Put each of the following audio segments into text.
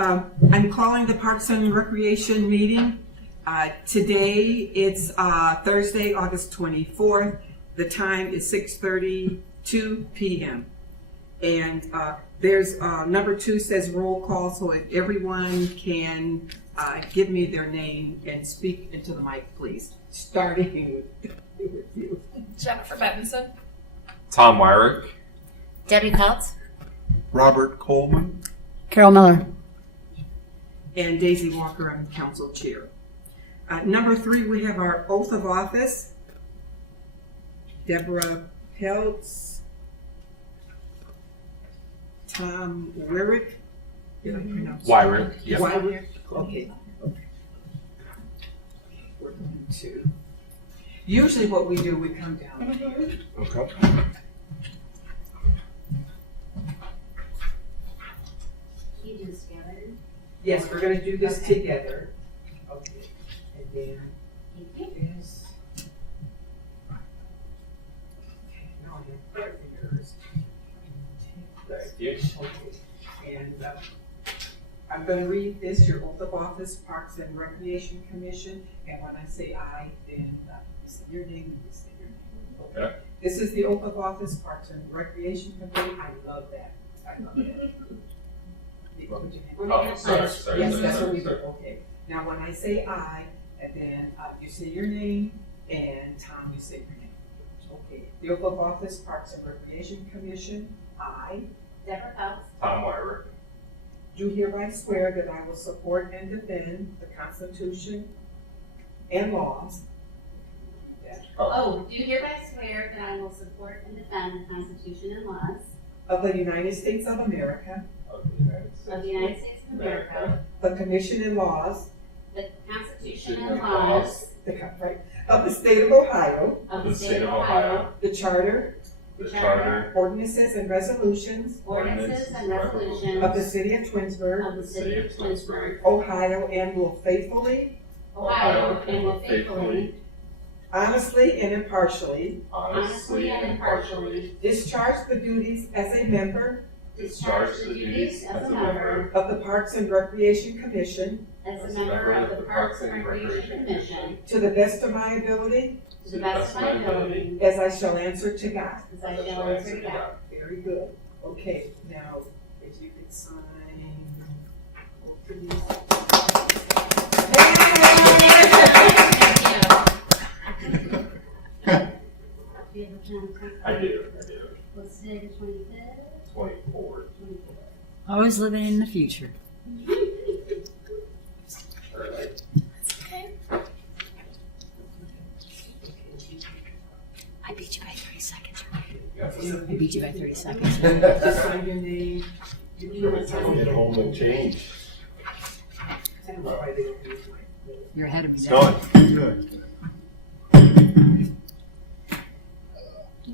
I'm calling the Parks and Recreation meeting. Today, it's Thursday, August 24th. The time is 6:32 p.m. And there's number 2 says roll call, so if everyone can give me their name and speak into the mic, please. Starting with you. Jennifer Bettinson. Tom Wyrick. Debbie Peltz. Robert Coleman. Carol Miller. And Daisy Walker, I'm council chair. Number 3, we have our oath of office. Deborah Peltz. Tom Wyrick. Did I pronounce Wyrick. Yes. Wyrick. Okay. We're going to. Usually what we do, we come down. Okay. You do this together. Yes, we're going to do this together. Okay. And then this. Okay, now I have yours. Thank you. Okay. And I'm going to read this, your oath of office, Parks and Recreation Commission. And when I say I, then you say your name and you say your name. Okay. This is the oath of office, Parks and Recreation Committee. I love that. I love that. Oh, sorry. Yes, that's what we do. Okay. Now, when I say I, and then you say your name, and Tom, you say your name. Okay. The oath of office, Parks and Recreation Commission. I, Deborah Peltz. Tom Wyrick. do hereby swear that I will support and defend the Constitution and laws. Do hereby swear that I will support and defend the Constitution and laws Of the United States of America, Of the United States. of the United States of America, the Commission and laws the Constitution and laws of the State of Ohio, of the State of Ohio, the Charter, The Charter. ordinances, and resolutions ordinances and resolutions of the City of Twinsburg, of the City of Twinsburg, Ohio, and will faithfully, Ohio, and will faithfully, honestly, and impartially honestly, and impartially discharge the duties as a member discharge the duties as a member, of the Parks and Recreation Commission as a member of the Parks and Recreation Commission, to the best of my ability, to the best of my ability, as I shall answer to God. as I shall answer to God. Very good. Okay, now, if you could sign. both of these. Do you have a pen? I do. What's today, the 25th? 24. Always living in the future. Alright. I beat you by 30 seconds. Yes. I beat you by 30 seconds. Just sign your name. Get home and change. I don't know why they don't use my- You're ahead of me It's now. going. Good.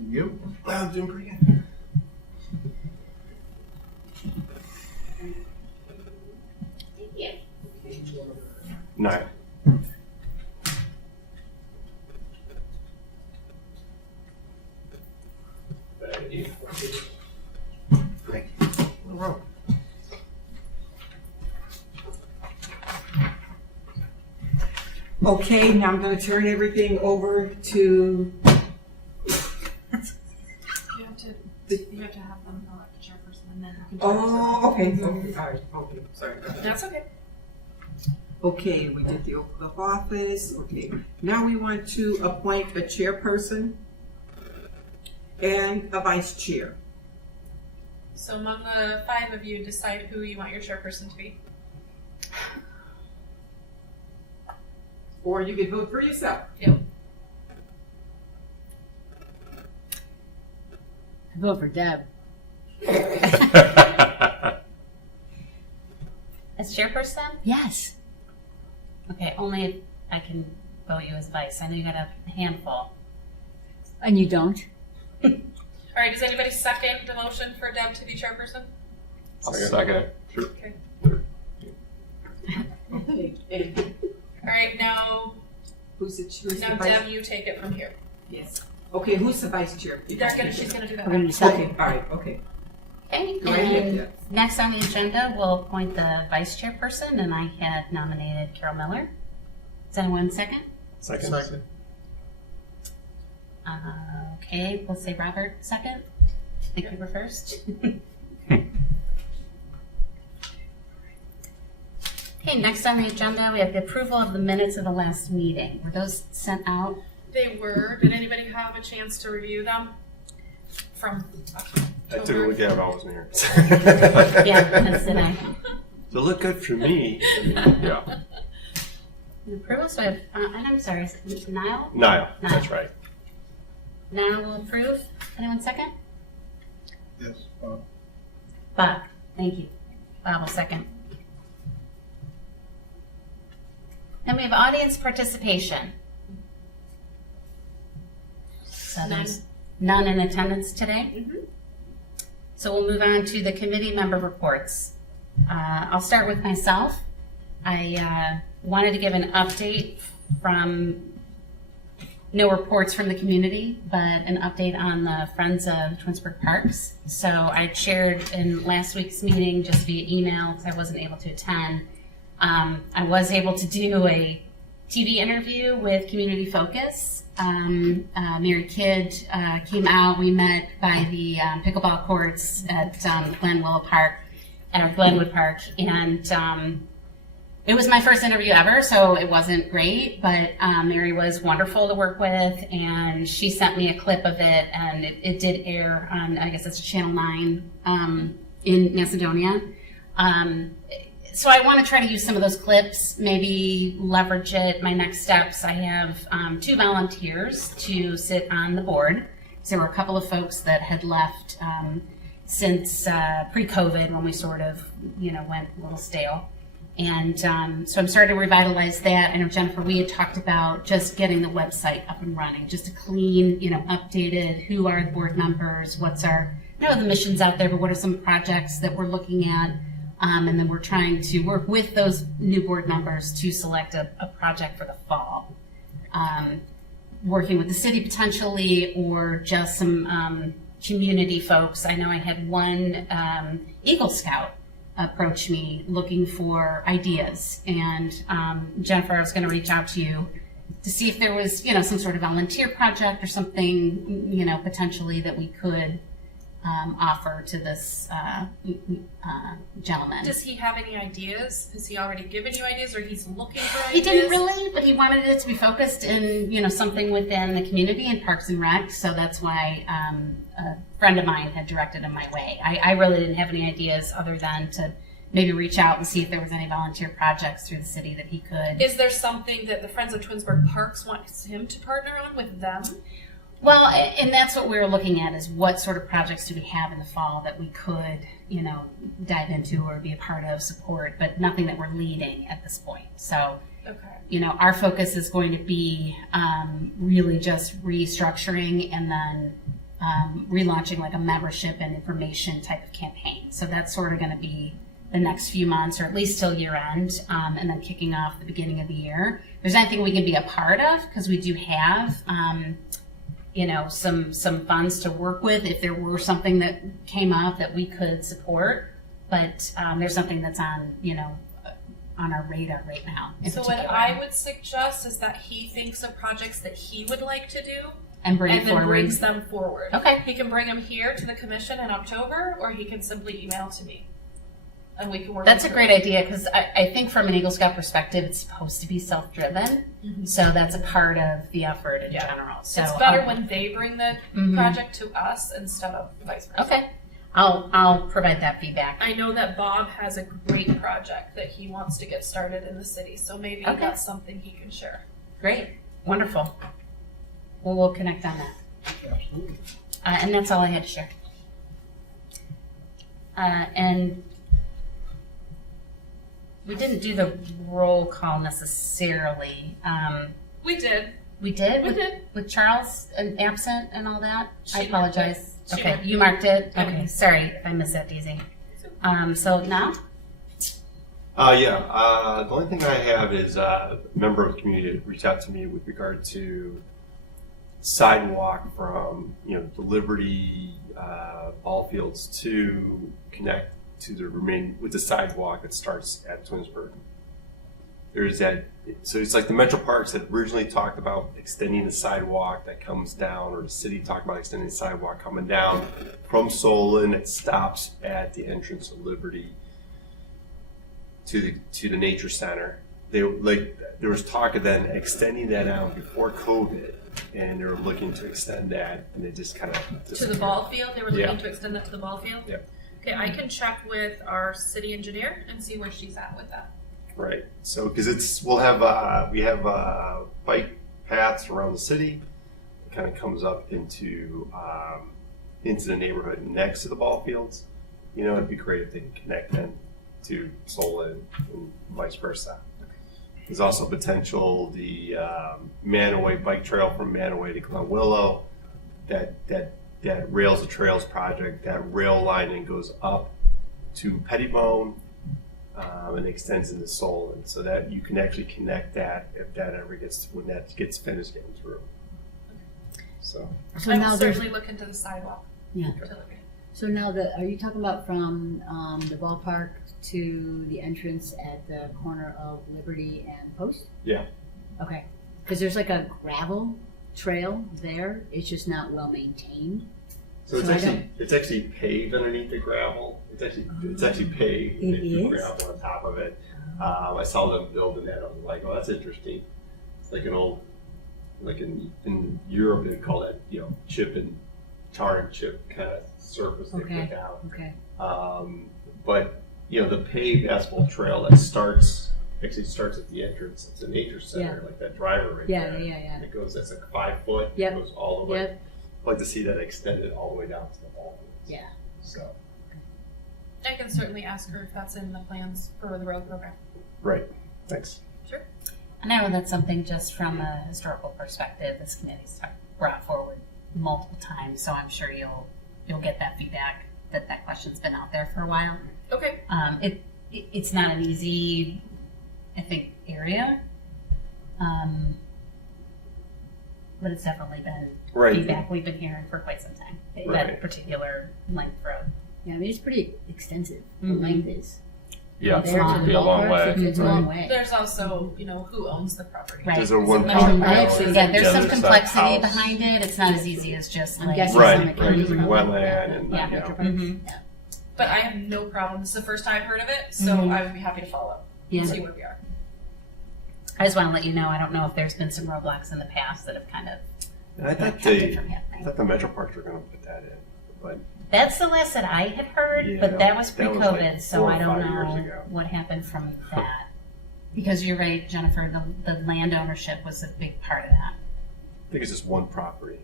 You? I'm doing pretty good. Thank you. No. Thank you. Thank you. Well, Okay, now I'm going to turn everything over to. You have to have them elect the chairperson and then you can. Oh, okay. Okay, all right. Okay, sorry. That's okay. Okay, we did the oath of office. Okay, now we want to appoint a chairperson and a vice chair. So among the 5 of you, decide who you want your chairperson to be. Or you can vote for yourself. I vote for Deb. As chairperson? Yes. Okay, only if I can vote you as vice. I know you got a handful. And you don't? All right, does anybody second the motion for Deb to be chairperson? Second. Sure. Okay. Okay, and All right, now who's the Now, vice? Deb, you take it from here. Yes. Okay, who's the vice chair? She's gonna do that. We're going to Okay, decide. all right, okay. Okay, Go ahead, and yeah. next on the agenda, we'll appoint the vice chairperson, and I had nominated Carol Miller. Is anyone second? Second. Okay, we'll say Robert second. I think you were first. Okay, next on the agenda, we have the approval of the minutes of the last meeting. Were those sent out? They were. Did anybody have a chance to review them? From I took a look at it, I wasn't here. Yeah, as did I. So look good for me. Yeah. The approval, so I have, and I'm sorry, is it Niall? Niall, that's right. Niall will approve. Anyone second? Yes. Bob, thank you. Bob will second. Then we have audience participation. So there's none in attendance today. So we'll move on to the committee member reports. I'll start with myself. I wanted to give an update from, no reports from the community, but an update on the Friends of Twinsburg Parks. So I shared in last week's meeting just via email because I wasn't able to attend. I was able to do a TV interview with Community Focus. Mary Kidd came out. We met by the pickleball courts at Glenwood Park, and it was my first interview ever, so it wasn't great, but Mary was wonderful to work with, and she sent me a clip of it, and it did air on, I guess it's Channel 9 in Macedonia. So I want to try to use some of those clips, maybe leverage it. My next steps, I have 2 volunteers to sit on the board. So there were a couple of folks that had left since pre-COVID when we sort of, went a little stale. And so I'm starting to revitalize that. I know, Jennifer, we had talked about just getting the website up and running, just a clean, updated, who are the board members, what's our, the missions out there, but what are some projects that we're looking at? And then we're trying to work with those new board members to select a project for the fall. Working with the city potentially, or just some community folks. I know I had one Eagle Scout approach me looking for ideas. And Jennifer, I was going to reach out to you to see if there was, some sort of volunteer project or something, potentially that we could offer to this gentleman. Does he have any ideas? Has he already given you ideas, or he's looking for ideas? He didn't really, but he wanted it to be focused in, something within the community and Parks and Rec. So that's why a friend of mine had directed him my way. I really didn't have any ideas other than to maybe reach out and see if there was any volunteer projects through the city that he could. Is there something that the Friends of Twinsburg Parks wants him to partner on with them? Well, and that's what we were looking at, is what sort of projects do we have in the fall that we could, dive into or be a part of, support, but nothing that we're leading at this point. So, okay. Our focus is going to be really just restructuring and then relaunching like a membership and information type of campaign. So that's sort of going to be the next few months, or at least till year end, and then kicking off the beginning of the year. If there's anything we can be a part of, because we do have some funds to work with if there were something that came up that we could support. But there's something that's on our radar right now. So what I would suggest is that he thinks of projects that he would like to do and bring and it then forward. brings them forward. Okay. He can bring them here to the commission in October, or he can simply email to me. And we can work. That's a great idea, because I think from an Eagle Scout perspective, it's supposed to be self-driven. Mm-hmm. So that's a part of the effort in general. So it's better when they bring the project to us instead of vice versa. Okay. I'll provide that feedback. I know that Bob has a great project that he wants to get started in the city, so maybe that's something he can share. Great. Wonderful. Well, we'll connect on that. Absolutely. And that's all I had to share. And we didn't do the roll call necessarily. We did. We did? We did. With Charles absent and all that? I She apologize. marked it. She Okay, marked you marked it? Yep. Okay, sorry if I missed that, Daisy. So now? The only thing I have is a member of the community reached out to me with regard to sidewalk from, the Liberty ball fields to connect to with the sidewalk that starts at Twinsburg. There's that, so it's like the Metro Parks had originally talked about extending the sidewalk that comes down, or the city talked about extending the sidewalk coming down from Solon. It stops at the entrance of Liberty to the nature center. There was talk of then extending that out before COVID, and they were looking to extend that, and they just kind of To the ball field? They were looking Yeah. to extend that to the ball field? Yeah. Okay, I can check with our city engineer and see where she's at with that. Right. So, because we have bike paths around the city. It kind of comes up into the neighborhood next to the ball fields. It'd be great if they could connect then to Solon and vice versa. There's also potential the Manaway bike trail from Manaway to Glen Willow. That Rails to Trails project. That rail line then goes up to Pettibone. And extends into Solon, so that you can actually connect that when that gets finished getting through. So So I now will there's, certainly look into the sidewalk. yeah. To look at. So now are you talking about from the ballpark to the entrance at the corner of Liberty and Post? Yeah. Okay. Because there's like a gravel trail there. It's just not well maintained. So So I it's actually paved underneath the gravel. It's actually paved. It and they put is? gravel on top of it. I saw them building that. I was like, oh, that's interesting. It's like an old, like in Europe they call that tar and chip kind of surface they Okay. put out. Okay. But the paved asphalt trail that starts at the entrance. It's a nature center, like that driver right Yeah, there. yeah, yeah. And it goes. That's like 5 foot. Yep. It goes all the way. Yep. I'd like to see that extended all the way down to the ball fields. Yeah. So I can certainly ask her if that's in the plans for the road program. right. Thanks. Sure. And I know that's something just from a historical perspective, this committee's brought forward multiple times, so I'm sure you'll get that feedback that question's been out there for a while. Okay. It's not an easy, I think, area, but it's definitely been Right. feedback we've been hearing for quite some time. Right. That particular length road. Yeah, I mean, it's pretty extensive. The Mhm. length is. Yeah, There to the be a long ballpark, way. It's a long way. There's also, who owns the property. Right. There's a one Metro property. I actually- Yeah, there's Yeah, some there's that complexity house. behind it. It's not as easy as just I'm like guessing Right, some right. county There's a road. wetland and Yeah. Metro you know, Parks. Mhm. Yeah. But I have no problem. This is the first time I've heard of it, so Mhm. I would be happy to follow up Yeah. and see where we are. I just want to let you know, I don't know if there's been some roadblocks in the past that have kind of and I thought kept it from happening. the Metro Parks were going to put that in, but That's the last that I had heard, Yeah, but that was that was pre-COVID, like so 4 or I don't 5 years know ago. what happened from that. Because you're right, Jennifer, the land ownership was a big part of that. I think it's just one property.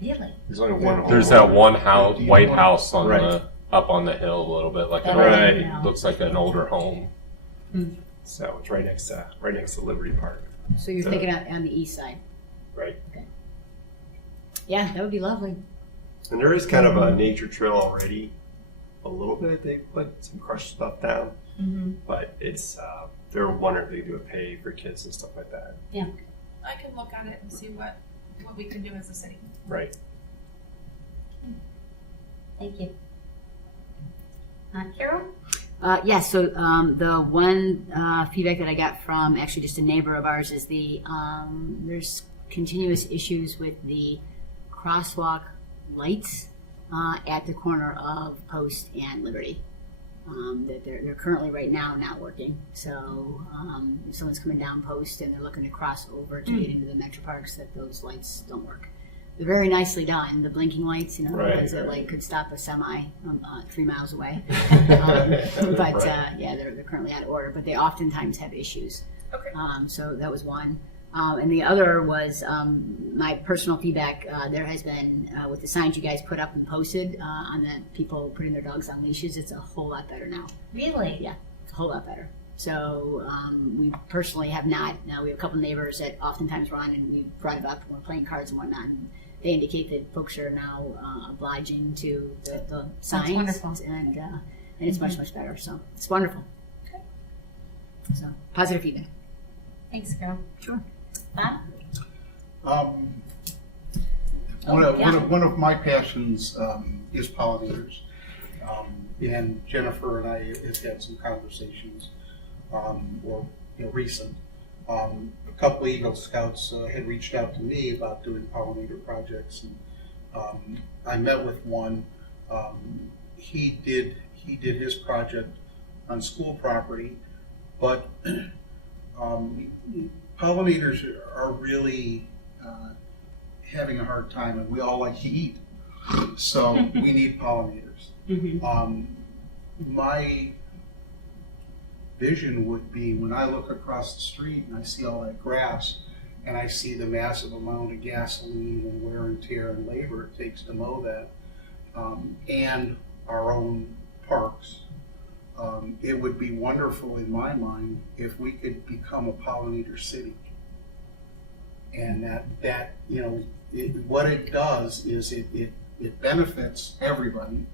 Really? There's only one home. There's that one house, white house on Right. up on the hill a little bit, like That an I Right. didn't know. looks like an older home. So it's right next to Liberty Park. So you're So- thinking on the east side. Right. Yeah, that would be lovely. And there is kind of a nature trail already, a little bit. They put some crushed stuff down, Mm-hmm. but it's they're wondering if they do a pay for kids and stuff like that. I can look at it and see what we can do as a city. Right. Thank you. Carol? Yeah, so the one feedback that I got from actually just a neighbor of ours is there's continuous issues with the crosswalk lights at the corner of Post and Liberty. That they're currently right now not working. So if someone's coming down Post and they're looking to cross over to get into the Metro Parks, that those lights don't work. They're very nicely done. The blinking lights, the Right, ones that right. like could stop a semi 3 miles away. But Right. yeah, they're currently out of order. But they oftentimes have issues. Okay. So that was one. And the other was my personal feedback. There has been, with the signs you guys put up and posted on the people putting their dogs on leashes, it's a whole lot better now. Really? Yeah, it's a whole lot better. So we personally have not. Now we have a couple neighbors that oftentimes run, and we brought it up when we're playing cards and whatnot. And they indicate that folks are now obliging to the signs, wonderful. and it's much better. So it's wonderful. Okay. So positive feedback. Thanks, Carol. Sure. Bob? One of my passions is pollinators. And Jennifer and I have had some conversations, recent. A couple of Eagle Scouts had reached out to me about doing pollinator projects, and I met with one. He did his project on school property, but pollinators are really having a hard time, and we all like to eat, so we need pollinators. My vision would be when I look across the street and I see all that grass and I see the massive amount of gasoline and wear and tear and labor it takes to mow that, and our own parks, it would be wonderful in my mind if we could become a pollinator city. And that what it does is it benefits everybody,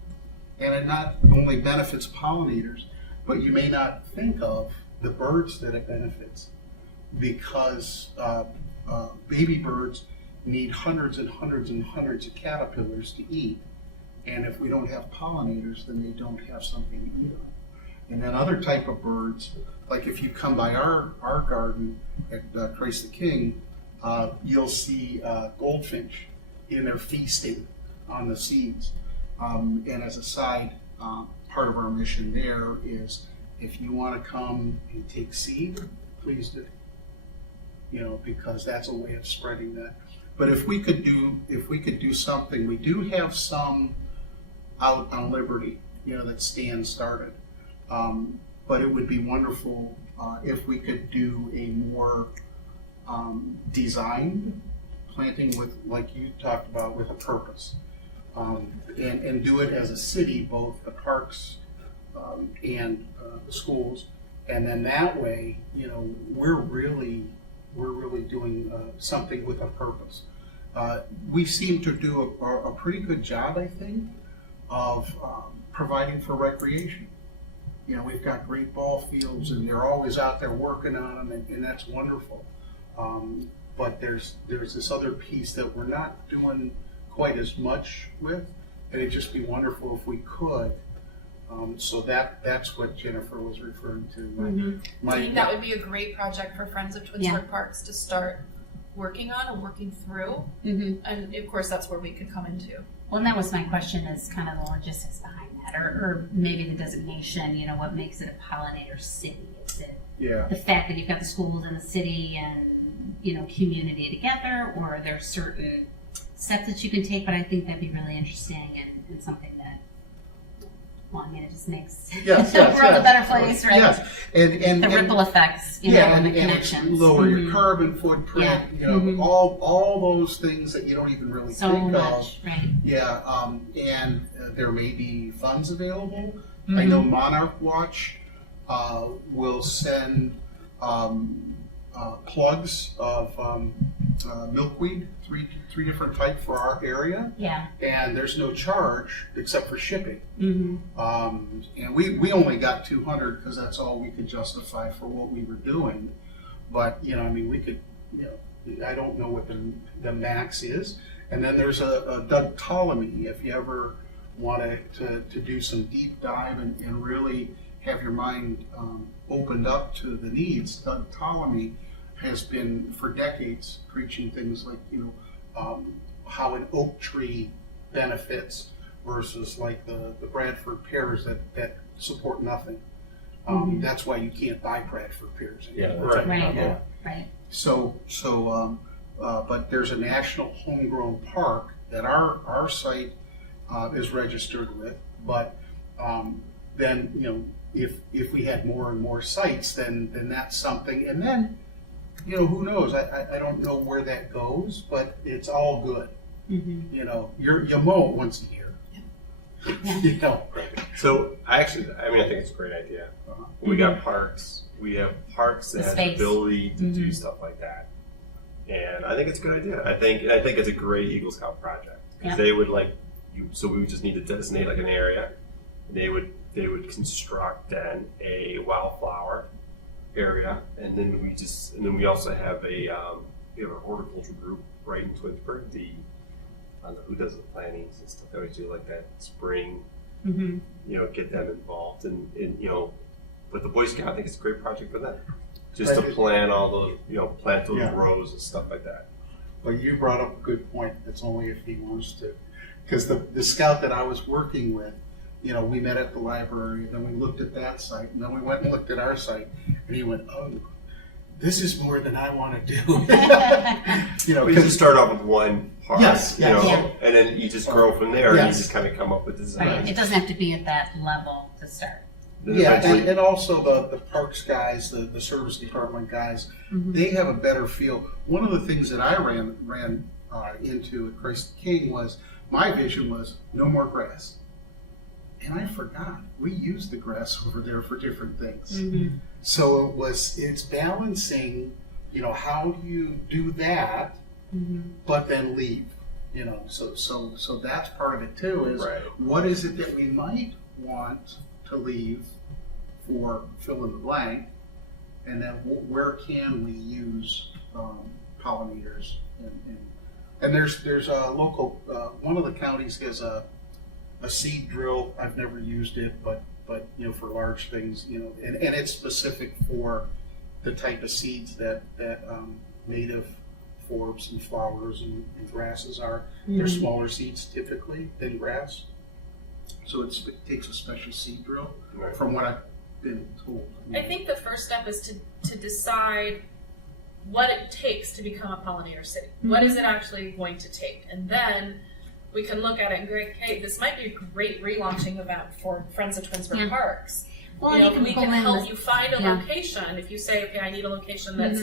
and it not only benefits pollinators, but you may not think of the birds that it benefits, because baby birds need hundreds and hundreds and hundreds of caterpillars to eat, and if we don't have pollinators, then they don't have something to eat on. And then other type of birds, like if you come by our garden at Christ the King, you'll see goldfinch in there feasting on the seeds. And as a side, part of our mission there is, if you want to come and take seed, please do. Because that's a way of spreading that. But if we could do something, we do have some out on Liberty, that Stan started. But it would be wonderful if we could do a more designed planting with, like you talked about, with a purpose. And do it as a city, both the parks and the schools, and then that way, we're really doing something with a purpose. We seem to do a pretty good job, I think, of providing for recreation. We've got great ball fields, and they're always out there working on them, and that's wonderful. But there's this other piece that we're not doing quite as much with, and it'd just be wonderful if we could. So that's what Jennifer was referring to. I think that would be a great project for Friends of Twinsburg Parks to start working on and working through. And of course, that's where we could come into. Well, and that was my question, is kind of the logistics behind that, or maybe the designation, what makes it a pollinator city? Is it the fact that you've got the schools in the city and, community together, or are there certain steps that you can take? But I think that'd be really interesting and something that, it just makes the world a better place, right? Yes, and the ripple effects, and the connections. And lower your carbon footprint, all those things that you don't even really think of. Right. Yeah, and there may be funds available. I know Monarch Watch will send plugs of milkweed, three different types for our area. Yeah. And there's no charge except for shipping. And we only got 200 because that's all we could justify for what we were doing. But we could, I don't know what the max is. And then there's a Doug Ptolemy, if you ever wanted to do some deep dive and really have your mind opened up to the needs. Doug Ptolemy has been for decades preaching things like how an oak tree benefits versus like the Bradford pears that support nothing. That's why you can't buy Bradford pears anymore. Right. So but there's a national homegrown park that our site is registered with, but then if we had more and more sites, then that's something. And then who knows? I don't know where that goes, but it's all good. You mow it once a year. So I think it's a great idea. We got parks. We have parks that have the ability to do stuff like that, and I think it's a good idea. I think it's a great Eagle Scout project, because they would like you. So we would just need to designate like an area. They would construct then a wildflower area, and then we also have we have a horticulture group right in Twinsburg, the on the who does the plannings and stuff. They always do like that spring, Mm-hmm. get them involved and with the Boy Scout, I think it's a great project for them. Just to plan all those, plant those Yeah. rows and stuff like that. Well, you brought up a good point. It's only if he wants to. Because the scout that I was working with, we met at the library, then we looked at that site, and then we went and looked at our site, and he went, oh, this is more than I want to do. Well, you just start off with one part, Yes, yes. Yeah. and then you just grow from there, and you Yes. just kind of come up with Right. designs. It doesn't have to be at that level to start. Then Yeah, eventually- and also the parks guys, the service department guys, they have a better feel. One of the things that I ran into at Christ the King was, my vision was no more grass. And I forgot, we used the grass over there for different things. Mm-hmm. So it's balancing, how do you do that, but then leave, so that's part of it too, is Right. what is it that we might want to leave for fill in the blank, and then where can we use pollinators, and there's a local, one of the counties has a seed drill. I've never used it, but for large things, and it's specific for the type of seeds that native forbs and flowers and grasses are. They're smaller seeds typically than grass, so it takes a special seed drill, Right. from what I've been told. I think the first step is to decide what it takes to become a pollinator city. What is it actually going to take? And then we can look at it and go, hey, this might be a great relaunching event for Friends of Twinsburg Yeah. Parks. Well, you can we pull can in help the- you find a yeah. location. If you say, okay, I need a location that's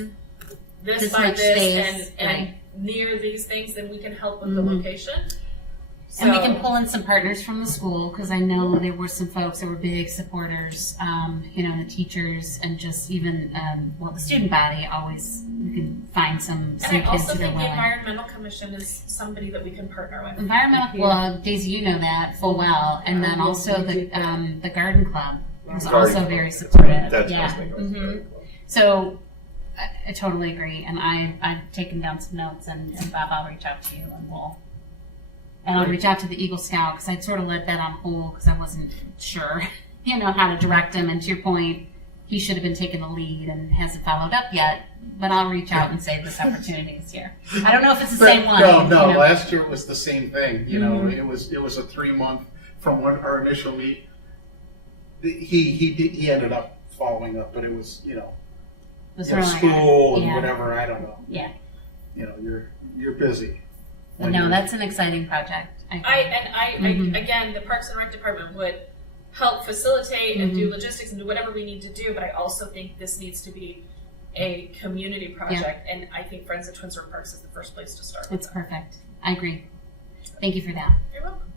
this This by much this space, and right. near these things, then we can help with the location. And we So- can pull in some partners from the school, because I know there were some folks that were big supporters, the teachers and just even, the student body always, we can find some And I kids also that are think the willing. Environmental Commission is somebody that we can partner with. Environmental, well, Daisy, you know that full well, and then also the garden club was Garden also club. very supportive. That's Yeah. what I was thinking. Mhm. So I totally agree, and I've taken down some notes, and Bob, I'll reach out to you, and I'll reach out to the Eagle Scout, because I'd sort of let that on hold because I wasn't sure, how to direct him. And to your point, he should have been taking the lead and hasn't followed up yet. But I'll reach out and say this opportunity is here. I don't know if it's the same one. No. you know. Last year was the same thing. It was a 3-month from our initial meet. He ended up following up, but it was It was really school and yeah. whatever. I don't know. Yeah. You're busy. But no, that's an exciting project. I again, the Parks and Rec Department would help facilitate and do logistics and do whatever we need to do, but I also think this needs to be a community project, and I think Friends of Twinsburg Parks is the first place to start. It's perfect. I agree. Thank you for that. You're welcome.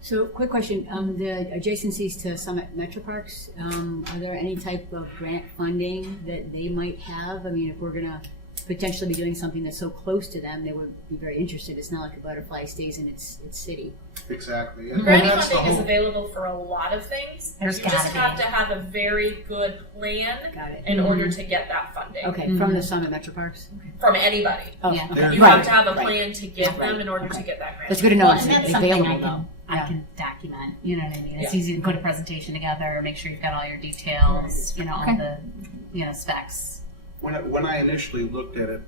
So, quick question, the adjacencies to Summit Metro Parks, are there any type of grant funding that they might have? I mean, if we're gonna potentially be doing something that's so close to them, they would be very interested. It's not like a butterfly stays in its city. Exactly. And Grant that's the funding is whole. available for a lot of things. There's You just gotta have be. to have a very good plan Got it. in order to get that funding Okay, from the Summit Metro Parks? from anybody. Oh, Yeah. okay. You Right, have to have a right. plan to get Right, them in order okay. to get that grant. That's good to know Well, it's and that's something available though. I can document. You know what I mean? It's Yeah. easy to put a presentation together, make sure you've got all your details, all the specs. When I initially looked at it,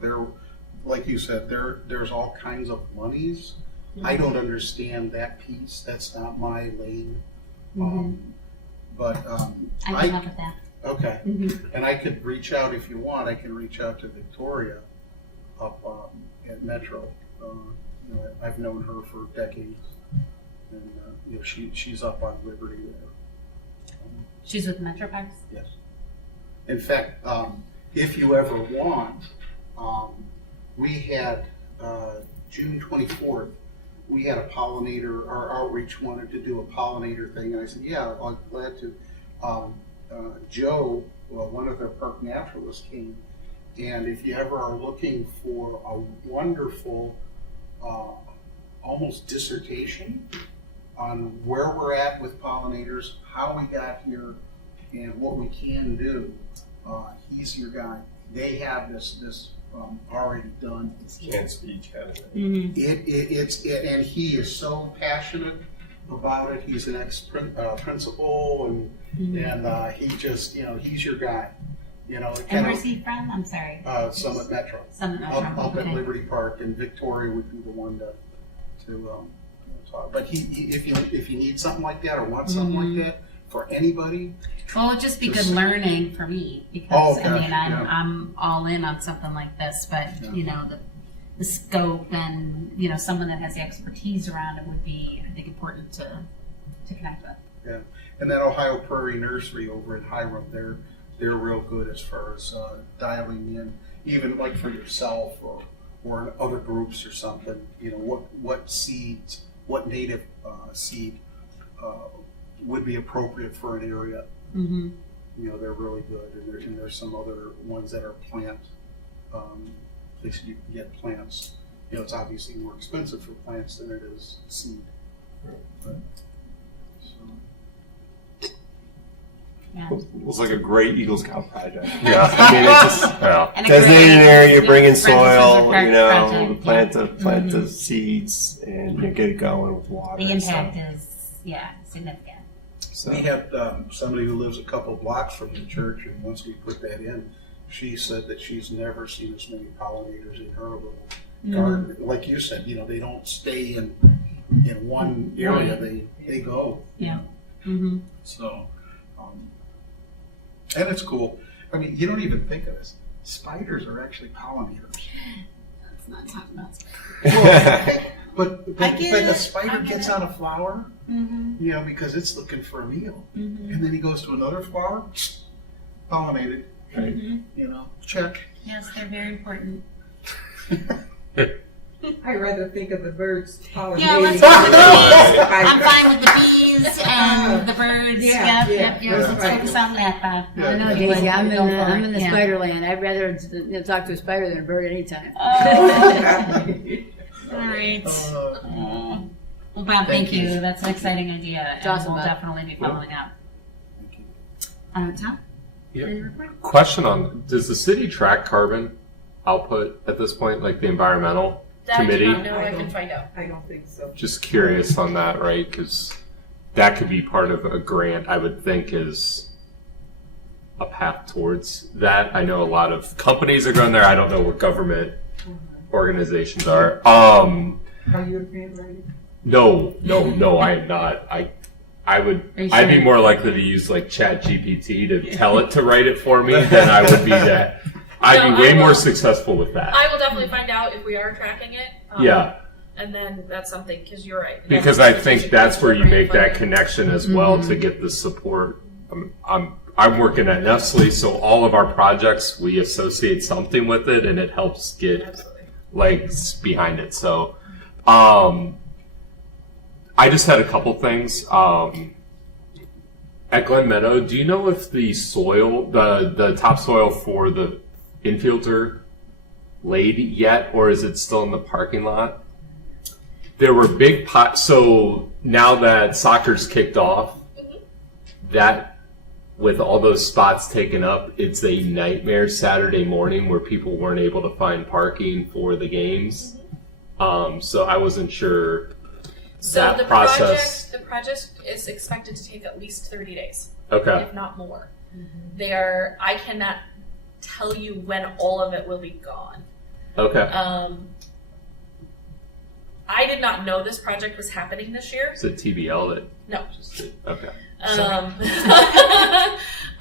like you said, there's all kinds of monies. I don't understand that piece. That's not my lane. But I can help with that. okay, and I could reach out if you want. I can reach out to Victoria up at Metro. I've known her for decades, and she's up on Liberty there. She's with Metro Parks. Yes. In fact, if you ever want, we had June 24th, we had a pollinator, our outreach wanted to do a pollinator thing, and I said, yeah, I'm glad to. Joe, one of their park naturalists, came, and if you ever are looking for a wonderful, almost dissertation on where we're at with pollinators, how we got here, and what we can do, he's your guy. they have this already done. Can't speak. And he is so passionate about it. He's an ex-principal, and he just, he's your guy. And where's he from? I'm sorry. Summit Metro. Summit Metro. Up at Okay. Liberty Park, and Victoria would be the one to talk. But if you need something like that or want something like that for anybody, Well, it'd just be good learning for me because Oh, I mean gosh, yeah. I'm all in on something like this, but Yeah. the scope and someone that has the expertise around it would be, I think, important to connect with. and that Ohio Prairie Nursery over in Hiram, they're real good as far as dialing in, even like for yourself or in other groups or something. What seeds, what native seed would be appropriate for an area. Mm-hmm. They're really good, and there's some other ones that are plant places you can get plants. It's obviously more expensive for plants than it is seed. But, so. Yeah. Looks like a great Eagle Scout project. Yeah. I mean, it's just Yeah. And a designated great, area, you bring in Francis was a soil, project, plant yeah. the seeds, and get it going with water. The and stuff. impact is significant. So, We had somebody who lives a couple blocks from the church, and once we put that in, she said that she's never seen as many pollinators in her little garden. Like you said, they don't stay in one area; they go. Yeah. Mm-hmm. So, and it's cool. I mean, you don't even think of this. Spiders are actually pollinators. Let's not talk about spiders. But I get a it. spider I get gets it. on a flower, Mm-hmm. because it's looking for a meal. Mm-hmm. And then he goes to another flower, pollinated, right. check. Yes, they're very important. I rather think of the birds pollinating. Yeah, let's go with the bees. I- I'm fine with the bees and the birds. Yeah, Yep. yeah, Let's right. focus on that, Bob. Yeah. I know, Let's Daisy, I'm in go the, for I'm it. in the Yeah. spider land. I'd rather talk to a spider than a bird anytime. All right. Uh, Well, Bob, thank Thank you. you. That's an exciting idea. It's awesome, And we'll Bob. definitely be following up. Tom? Yeah. Any report? Question on, does the city track carbon output at this point, like the environmental That committee? I do not know. I can find out. I don't think so. Just curious on that, right? Because that could be part of a grant, I would think, is a path towards that. I know a lot of companies are going there. I don't know what government organizations are. Are you a grant writer? No, I am not. I'd be sure? more likely to use like Chat GPT to tell it to write it for me than I would be that. I'd No, be way I more will- successful with that. I will definitely find out if we are tracking it. Yeah. And then that's something, because you're right. Because I think that's where you Grant make that funding. connection as well to get the support. I'm working at Nestle, so all of our projects we associate something with it, and it helps get Absolutely. legs behind it. So, I just had a couple things. At Glen Meadow, do you know if the soil, the topsoil for the infields are laid yet, or is it still in the parking lot? There were big pots. So now that soccer's kicked off, that with all those spots taken up, it's a nightmare Saturday morning where people weren't able to find parking for the games. So I wasn't sure So that the process. project is expected to take at least 30 days, Okay. if not more. I cannot tell you when all of it will be gone. Okay. I did not know this project was happening this year. Is it TBL that? No. Okay.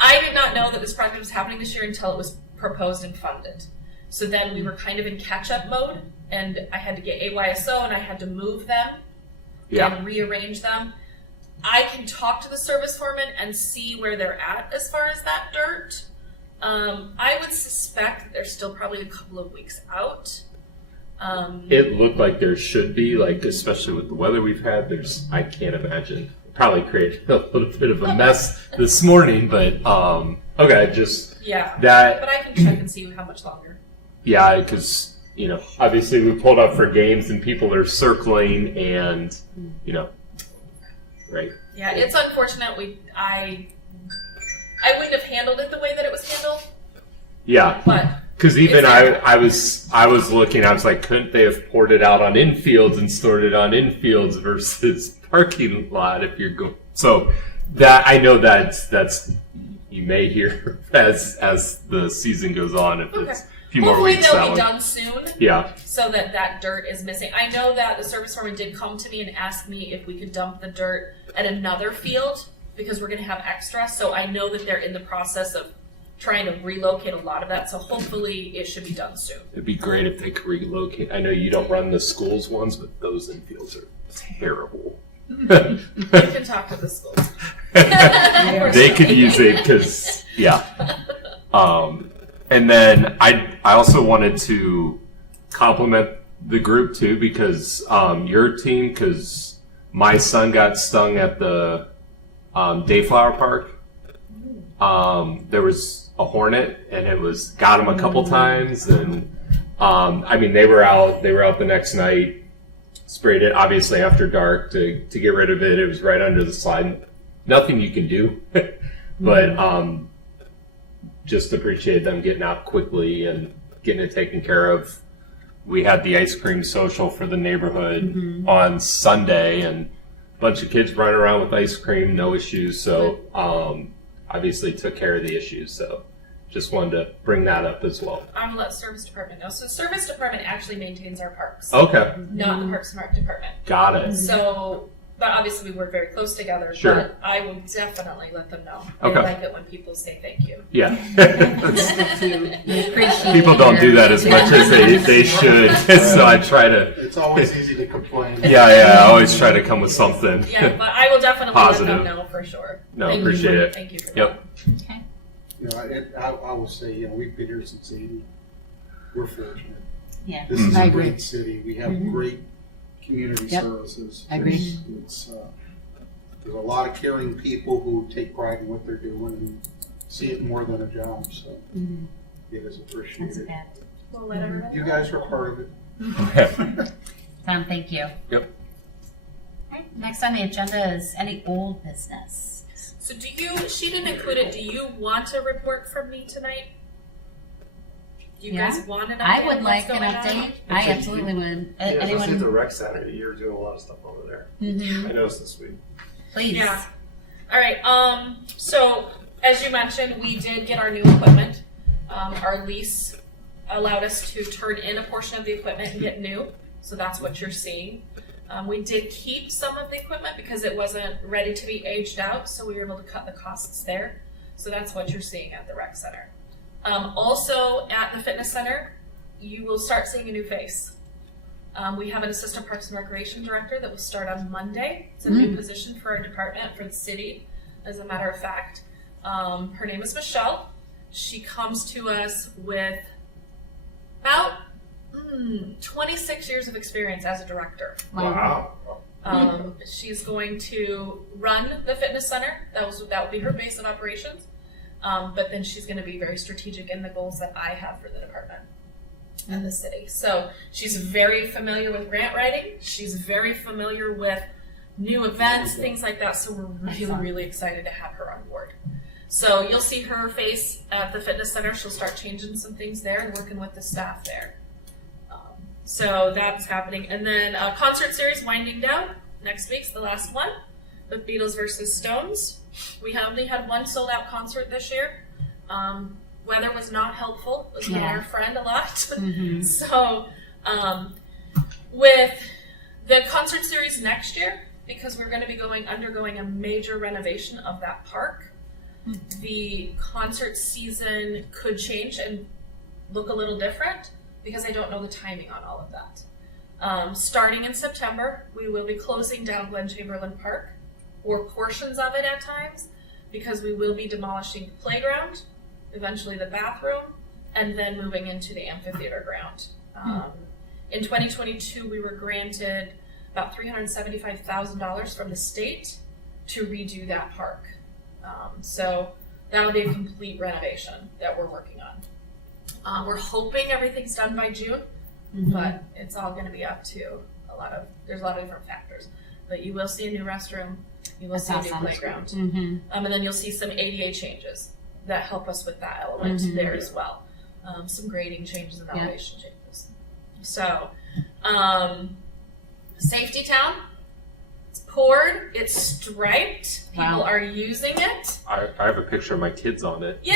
I did not know that this project was happening this year until it was proposed and funded. So then we were kind of in catch-up mode, and I had to get AYSO, and I had to move them Yeah. and rearrange them. I can talk to the service foreman and see where they're at as far as that dirt. I would suspect that they're still probably a couple of weeks out. It looked like there should be, like, especially with the weather we've had, I can't imagine. Probably created a little bit of a mess this morning, but, okay, just Yeah. that, But I can check and see how much longer. yeah, because, obviously we pulled up for games and people are circling and, right. Yeah, it's unfortunate. I wouldn't have handled it the way that it was handled, Yeah, but Because even I was looking, I was like, couldn't they have poured it out on infields and stored it on infields versus parking lot if you're going? So that I know that's you may hear as the season goes on if it's a few more Hopefully weeks. they'll be done soon. Yeah. So that dirt is missing. I know that the service foreman did come to me and ask me if we could dump the dirt at another field because we're going to have extra. So I know that they're in the process of trying to relocate a lot of that. So hopefully it should be done soon. It'd be great if they could relocate. I know you don't run the schools ones, but those infields are terrible. You can talk to the school. They could use it because, yeah. And then I also wanted to compliment the group too because your team, because my son got stung at the Dayflower Park. There was a hornet and got him a couple times, and I mean they were out the next night, sprayed it obviously after dark to get rid of it. It was right under the slide. Nothing you can do, but just appreciate them getting out quickly and getting it taken care of. We had the ice cream social for the neighborhood on Sunday, and a bunch of kids running around with ice cream, no issues. So obviously took care of the issues. So just wanted to bring that up as well. I'm gonna let service department know. So service department actually maintains our parks, Okay, not the Parks and Rec department. got it. So, but obviously we work very close together. Sure. But I will definitely let them know. They Okay. like it when people say thank you. Yeah. We appreciate People don't do that as much as they should. So I try to. It's always easy to complain. Yeah, I always try to come with something. Yeah, but I will definitely let Positive. them know for sure. No, Thank appreciate you for, it. Thank you for Yep. Okay. You know, I will say, you know, we've been here since '80. We're fortunate. Yeah. This is I a agree. great city. We have great community Yep. services. I agree. There's a lot of caring people who take pride in what they're doing and see it more than a job. So it is That's appreciated. bad. that. We'll let everybody You know. guys are part of it. Tom, thank you. Yep. All right, next on the agenda is any old business. So she didn't include it, do you want a report from me tonight? Do you Yeah. guys want an update? I would on like what's an going on? update. I absolutely would. Yeah, especially at the Anyone? rec center, you're doing a lot of stuff over there. Mhm. I noticed this week. Please. Yeah. All right. So as you mentioned, we did get our new equipment. Our lease allowed us to turn in a portion of the equipment and get new. So that's what you're seeing. We did keep some of the equipment because it wasn't ready to be aged out, so we were able to cut the costs there. So that's what you're seeing at the rec center. Also at the fitness center, you will start seeing a new face. We have an assistant parks and recreation director that will start on Monday. It's a new position for our department, for the city, as a matter of fact. Her name is Michelle. She comes to us with about 26 years of experience as a director. Wow. She's going to run the fitness center. That will be her base of operations. But then she's going to be very strategic in the goals that I have for the department and the city. So she's very familiar with grant writing. She's very familiar with new events, things like that. So we're really, really excited to have her on board. So you'll see her face at the fitness center. She'll start changing some things there and working with the staff there. So that's happening. And then concert series winding down. Next week's the last one with Beatles versus Stones. We only had one sold out concert this year. Weather was not helpful. It was been our friend a lot. So with the concert series next year, because we're going to be undergoing a major renovation of that park, the concert season could change and look a little different because I don't know the timing on all of that. Starting in September, we will be closing down Glen Chamberlain Park, or portions of it at times, because we will be demolishing the playground, eventually the bathroom, and then moving into the amphitheater ground. In 2022, we were granted about $375,000 from the state to redo that park. So that'll be a complete renovation that we're working on. We're hoping everything's done by June, but it's all going to be up to there's a lot of different factors. But you will see a new restroom, you will see a new playground, and then you'll see some ADA changes that help us with that element there as well. some grading changes and Yeah. elevation changes. So, Safety Town, it's poured, it's striped, people Wow. are using it. I have a picture of my kids on it. Yay!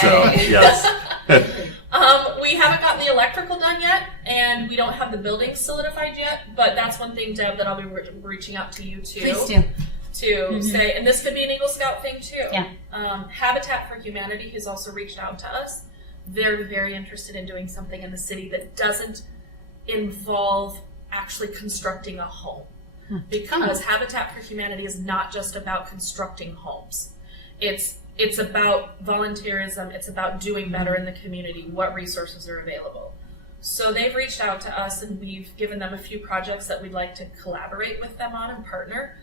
So, yes. We haven't gotten the electrical done yet, and we don't have the building solidified yet, but that's one thing, Deb, that I'll be reaching out to you too. Please do. To say, and this could be an Eagle Scout thing too. Yeah. Habitat for Humanity has also reached out to us. They're very interested in doing something in the city that doesn't involve actually constructing a home. Because Habitat for Humanity is not just about constructing homes. It's about volunteerism, it's about doing better in the community, what resources are available. So they've reached out to us and we've given them a few projects that we'd like to collaborate with them on and partner.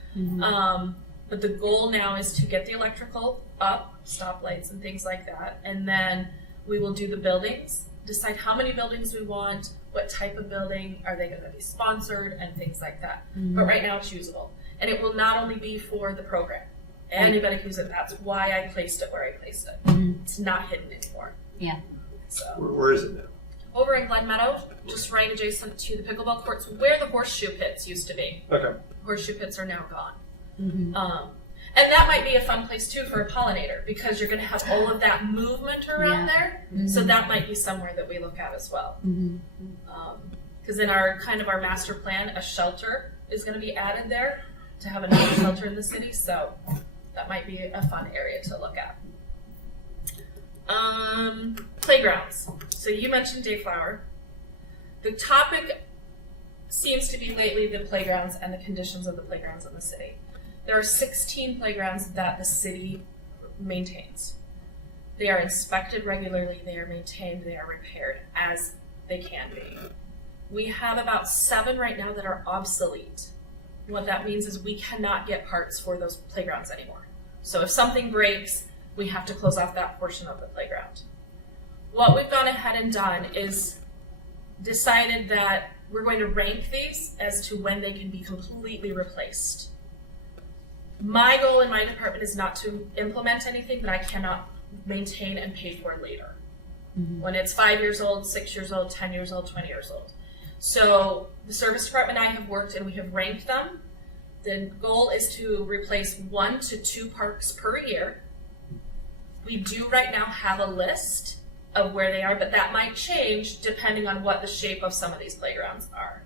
But the goal now is to get the electrical up, stoplights and things like that, and then we will do the buildings, decide how many buildings we want, what type of building, are they going to be sponsored, and things like that. But right now it's usable. And it will not only be for the program. Anybody can use it. That's why I placed it where I placed it. It's not hidden anymore. Yeah. So Where is it now? over in Glen Meadow, just right adjacent to the pickleball courts, where the horseshoe pits used to be. Okay. Horseshoe pits are now gone. And that might be a fun place too for a pollinator because you're going to have all of that movement around there. So that might be somewhere that we look at as well. Because in our our master plan, a shelter is going to be added there to have another shelter in the city. So that might be a fun area to look at. Playgrounds. So you mentioned Dayflower. The topic seems to be lately the playgrounds and the conditions of the playgrounds in the city. There are 16 playgrounds that the city maintains. They are inspected regularly, they are maintained, they are repaired as they can be. We have about 7 right now that are obsolete. What that means is we cannot get parts for those playgrounds anymore. So if something breaks, we have to close off that portion of the playground. What we've gone ahead and done is decided that we're going to rank these as to when they can be completely replaced. My goal in my department is not to implement anything that I cannot maintain and pay for later. When it's 5 years old, 6 years old, 10 years old, 20 years old. So the service department and I have worked and we have ranked them. The goal is to replace 1 to 2 parks per year. We do right now have a list of where they are, but that might change depending on what the shape of some of these playgrounds are.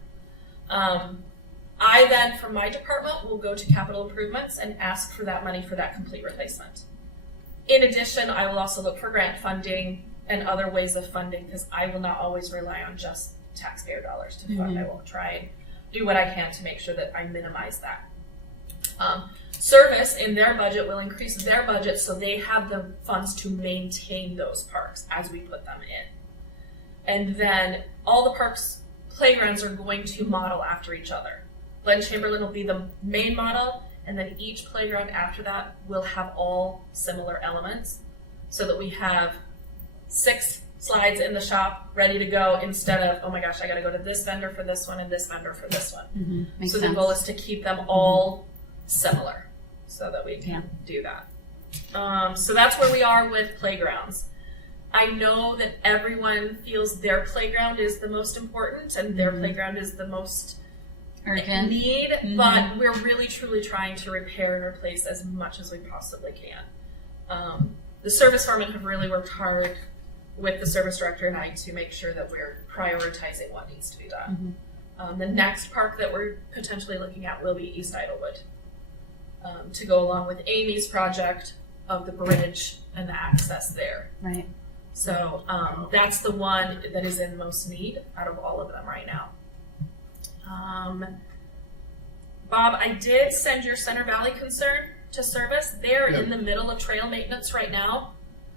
I then, from my department, will go to capital improvements and ask for that money for that complete replacement. In addition, I will also look for grant funding and other ways of funding because I will not always rely on just taxpayer dollars to fund. I will try and do what I can to make sure that I minimize that. Service in their budget will increase their budget so they have the funds to maintain those parks as we put them in. And then all the parks playgrounds are going to model after each other. Glen Chamberlain will be the main model, and then each playground after that will have all similar elements so that we have 6 slides in the shop ready to go instead of, oh my gosh, I got to go to this vendor for this one and this vendor for this one. Makes So sense. the goal is to keep them all similar so that we can do that. So that's where we are with playgrounds. I know that everyone feels their playground is the most important and their playground is the most Urgent. need, but we're really truly trying to repair and replace as much as we possibly can. The service foremen have really worked hard with the service director and I to make sure that we're prioritizing what needs to be done. The next park that we're potentially looking at will be East Idlewood, to go along with Amy's project of the bridge and the access there. Right. So that's the one that is in most need out of all of them right now. Bob, I did send your Center Valley concern to service. They're in the middle of trail maintenance right now.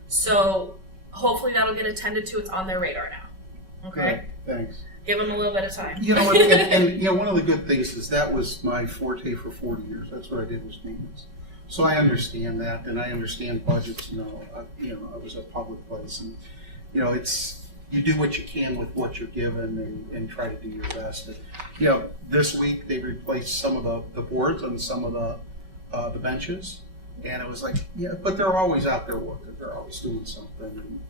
So hopefully that'll get attended to. It's on their radar now. Okay? Good, thanks. Give them a little bit of time. You know, and you know, one of the good things is that was my forte for 40 years. That's what I did was maintenance. So I understand that, and I understand budgets. You know, I was a public place, and you know, it's you do what you can with what you're given, and try to do your best. And, you know, this week they replaced some of the boards on some of the benches, and it was like, yeah, but they're always out there working. They're always doing something,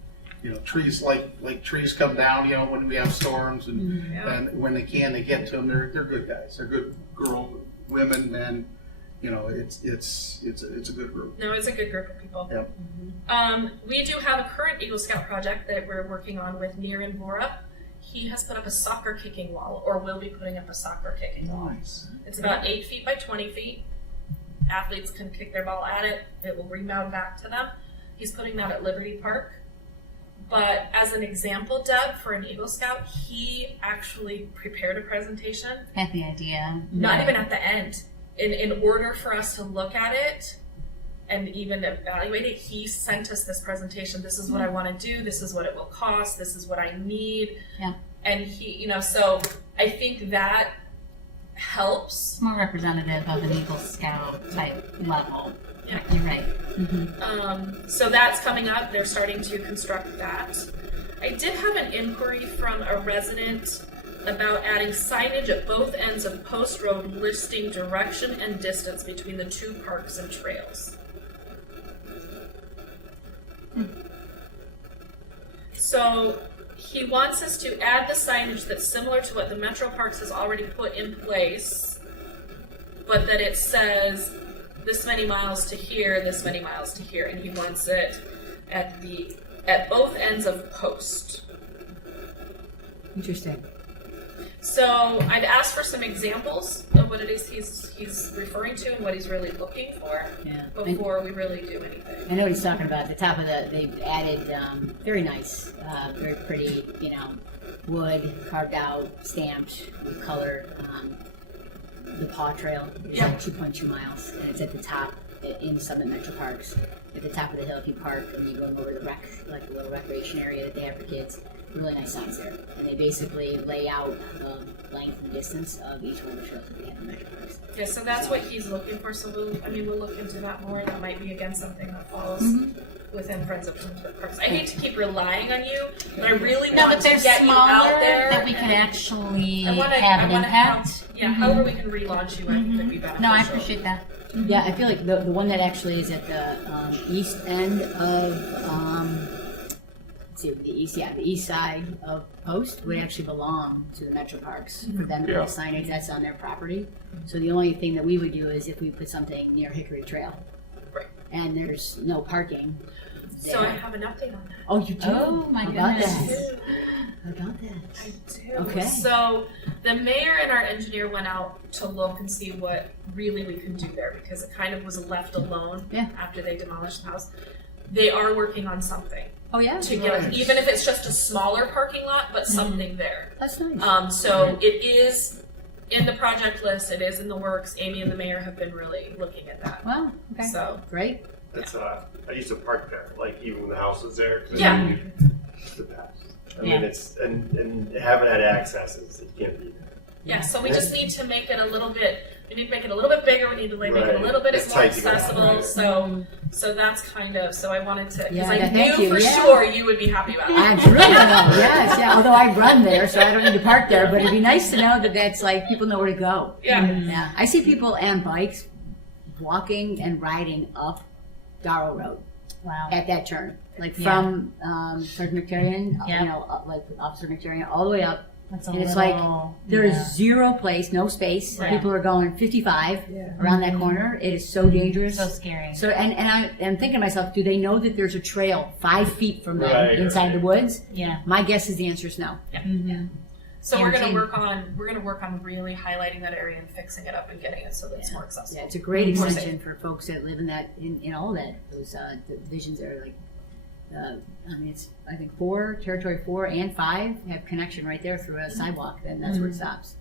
trees like trees come down, when we have storms and, Yeah. and when they get to them, they're good guys. They're good girls, women, men. It's a good group. No, it's a good group of people. Yep. We do have a current Eagle Scout project that we're working on with Nir and Vora. He has put up a soccer kicking wall, or will be putting up a soccer kicking wall. Nice. It's about 8 feet by 20 feet. Athletes can kick their ball at it. It will rebound back to them. He's putting that at Liberty Park. But as an example, Deb, for an Eagle Scout, he actually prepared a presentation, Had the idea. not even at the end. In order for us to look at it and even evaluate it, he sent us this presentation. This is what I want to do. This is what it will cost. This is what I need. Yeah. And he, so I think that helps. It's more representative of an Eagle Scout type level. Yeah. You're right. So that's coming up. They're starting to construct that. I did have an inquiry from a resident about adding signage at both ends of Post Road listing direction and distance between the two parks and trails. So he wants us to add the signage that's similar to what the Metro Parks has already put in place, but that it says this many miles to here, this many miles to here, and he wants it at both ends of Post. Interesting. So I've asked for some examples of what it is he's referring to and what he's really looking for Yeah. before we really do anything. I know what he's talking about. At the top of they've added very nice, very pretty, wood carved out, stamped, with color. The Paw Trail is Yeah. like 2.2 miles, and it's at the top in Summit Metro Parks. At the top of the hill, if you park and you go over the rec, like the little recreation area that they have for kids, really nice signs there. And they basically lay out the length and distance of each one of the trails that they have in Metro Parks. Yeah, so that's what he's looking for. So we'll look into that more. That might be again something that falls within Friends of Twinsburg Parks. I hate to keep relying on you, but I really No, want but to they're get you out smaller there. that we can actually I wanna have an impact. however we can relaunch you, I think would be beneficial. No, I appreciate that. Yeah, I feel like the one that actually is at the east end of let's see, the east side of Post would actually belong to the Metro Parks for them to Yeah. put signage that's on their property. So the only thing that we would do is if we put something near Hickory Trail, Right. and there's no parking. So I there. have an update on that. Oh, you do? Oh, my How about goodness. that? How about that? I do. Okay. So the mayor and our engineer went out to look and see what really we could do there because it kind of was left alone Yeah. after they demolished the house. They are working on something Oh yeah. to get it, even if it's just a smaller parking lot, but something there. That's nice. So it is in the project list. It is in the works. Amy and the mayor have been really looking at that. Wow. Okay. So Great. That's I used to park there, like even when the house was there. 'Cause Yeah. It's the best. I mean, it's and having that access is you can't beat that. yeah, so we just need to make it a little bit. We need to make it a little bit bigger. We need to make it a Right. little bit It's more tight to get out, accessible. right. So that's kind of. So I wanted to because Yeah, I yeah, thank knew you, for yeah. sure you would be happy about it. Absolutely. Yes. Yeah. Although I run there, so I don't need to park there. But it'd be nice to know that that's like people know where to go. Yeah. Yeah. I see people on bikes walking and riding up Darrow Road Wow. at that turn, like Yeah. from Sergeant McTarian, Yeah. like Officer McTarian, all the way up. That's a And it's little, There is zero place, no space. Right. People are going 55 around that corner. It is so dangerous. so scary. So and I'm thinking to myself, do they know that there's a trail 5 feet from them Right, inside the woods? Yeah. My guess is the answer is no. So we're gonna Guaranteed. work on really highlighing that area and fixing it up and getting it so that it's more accessible. Yeah, it's a great More extension for folks that live in that in all that those divisions there. Like, I mean, it's I think territory 4 and 5 have connection right there through a sidewalk. Then that's where it stops.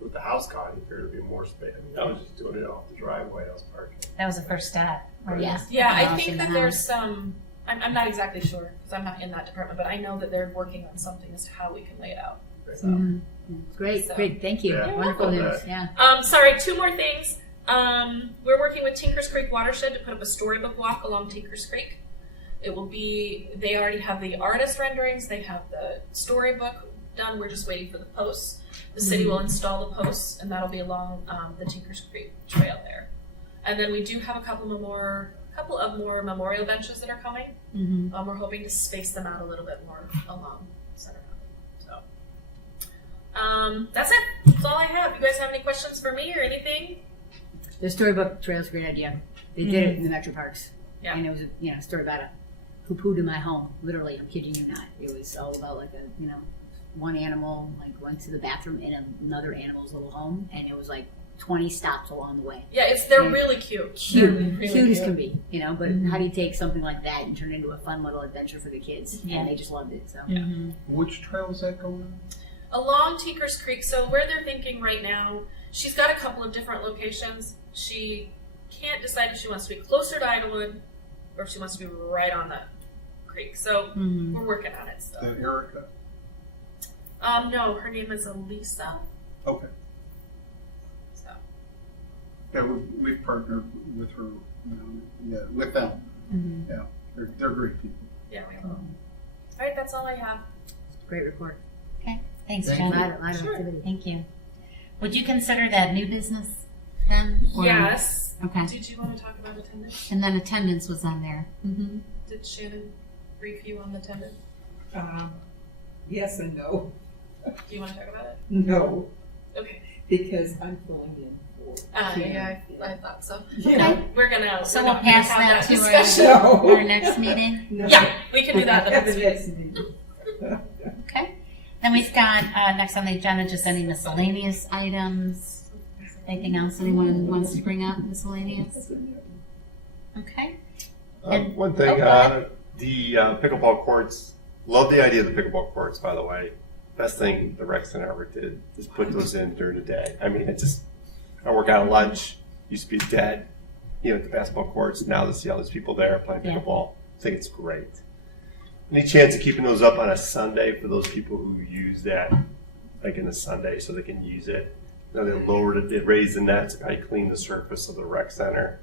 With the house caught, you figured there'd be more space. I mean, I was just doing it off the driveway. I was parking. That was the first step. Right? Yeah. Yeah, I House think in the that there's house. some. I'm not exactly sure because I'm not in that department, but I know that they're working on something as to how we can lay it out. So. Great, So- great, thank you. Yeah, Wonderful love news. that. Yeah. Sorry, 2 more things. We're working with Tinkers Creek Watershed to put up a storybook walk along Tinkers Creek. It will be, they already have the artist renderings, they have the storybook done, we're just waiting for the posts. The city will install the posts, and that'll be along the Tinkers Creek Trail there. And then we do have a couple more couple of more memorial benches that are coming. Mhm. We're hoping to space them out a little bit more along Center Mountain. So, that's it. That's all I have. You guys have any questions for me or anything? The storybook trail's a great idea. They did it in the metro parks. Yeah. And it was a story about a who pooed in my home. Literally, I'm kidding you not. It was all about like one animal like went to the bathroom in another animal's little home, and it was like 20 stops along the way. Yeah, they're really cute. Cute, They're really cute as can be, but how do you take something like that and turn it into a fun little adventure for the kids? Yeah. And they just loved it. So Which trail is that going on? Along Tinker's Creek, so where they're thinking right now, she's got a couple of different locations. She can't decide if she wants to be closer to Idlewood or if she wants to be right on the creek. So we're working on it still. Erica? No, her name is Elisa. Okay. So Yeah, we've partnered with her, with them. Yeah, they're great people. yeah, we will. All right, that's all I have. great report. Okay, thanks, Thank Jen. A lot of Sure. activity. Thank you. Would you consider that new business then? Or- Yes. Okay. Did you want to talk about attendance? And then attendance was on there. Did Shannon brief you on the attendance? Yes and no. Do you want to talk about it? No, Okay. because I'm filling in for. Kim. Yeah, I thought so. Yeah. We're gonna. So we're we'll not gonna pass have that to discussion. our next meeting. No. Yeah, we can do that the At next the week. next meeting. Okay. Then we've got next on the agenda just any miscellaneous items. Anything else anyone wants to bring up miscellaneous? Okay. And- One thing, go ahead. the pickleball courts, love the idea of the pickleball courts, by the way. Best thing the rec center ever did is put those in during the day. I mean, I work out at lunch, used to be dead, at the basketball courts. Now to see all these people there playing Yeah. pickleball, I think it's great. Any chance of keeping those up on a Sunday for those people who use that, like in a Sunday, so they can use it? They lowered it, they raised the nets, kind of clean the surface of the rec center.